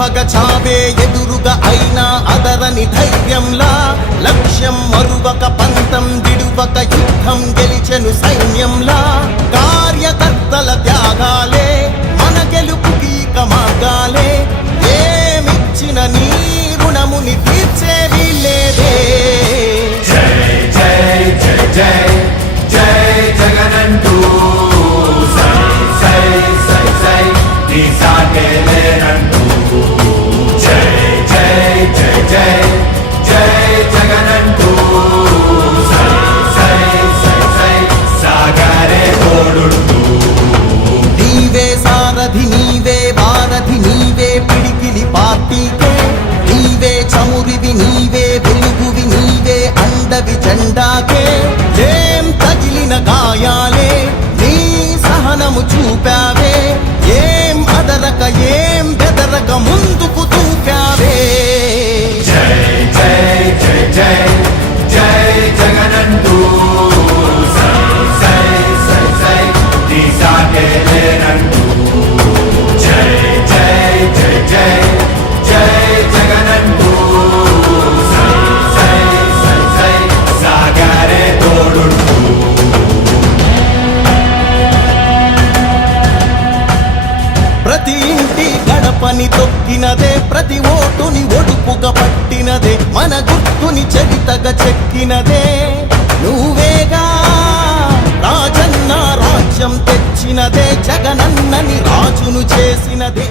పగ చావే ఎదురుగా అయినా అదరని ధైర్యంలా లక్ష్యం మరువక పంతం విడువక యుద్ధం గెలిచెను సైన్యంలా కార్యకర్తల త్యాగాలే మన గెలుపుకి మార్గాలే ఏమిచ్చిన నీ రుణముని తీర్చేవి లేదే జై జై జై జై జై జగనంటూ సై సై సై సై నీ సాగే లేనంటూ జై జై జై జై జై జగనంటూ సై సై సై సై సాగరే తోడుంటూ నీవే సారథి నీవే వారధి నీవే పిడికిలి పార్టీకే నీవే చమురివి నీవే వెలుగువి నీవే అండవి జెండాకే ఏం తగిలిన గాయాలే నీ సహనము చూపావే ఏం అదరక ఏం బెదరక ముందుకు దూకావే జై జై జై జై జై జగనంటూ సై సై సై సై నీ సాగే లేనంటూ జై జై జై జై జై జగనంటూ సై సై సై సై సాగరే తోడుంటూ ప్రతి ఇంటి గడపని తొక్కినదే ప్రతి ఓటుని ఒడుపుగా పట్టినదే మన గుర్తుని చరితగా చెక్కినదే నువ్వేగా రాజన్న రాజ్యం తెచ్చినదే జగనన్నని రాజును చేసినదే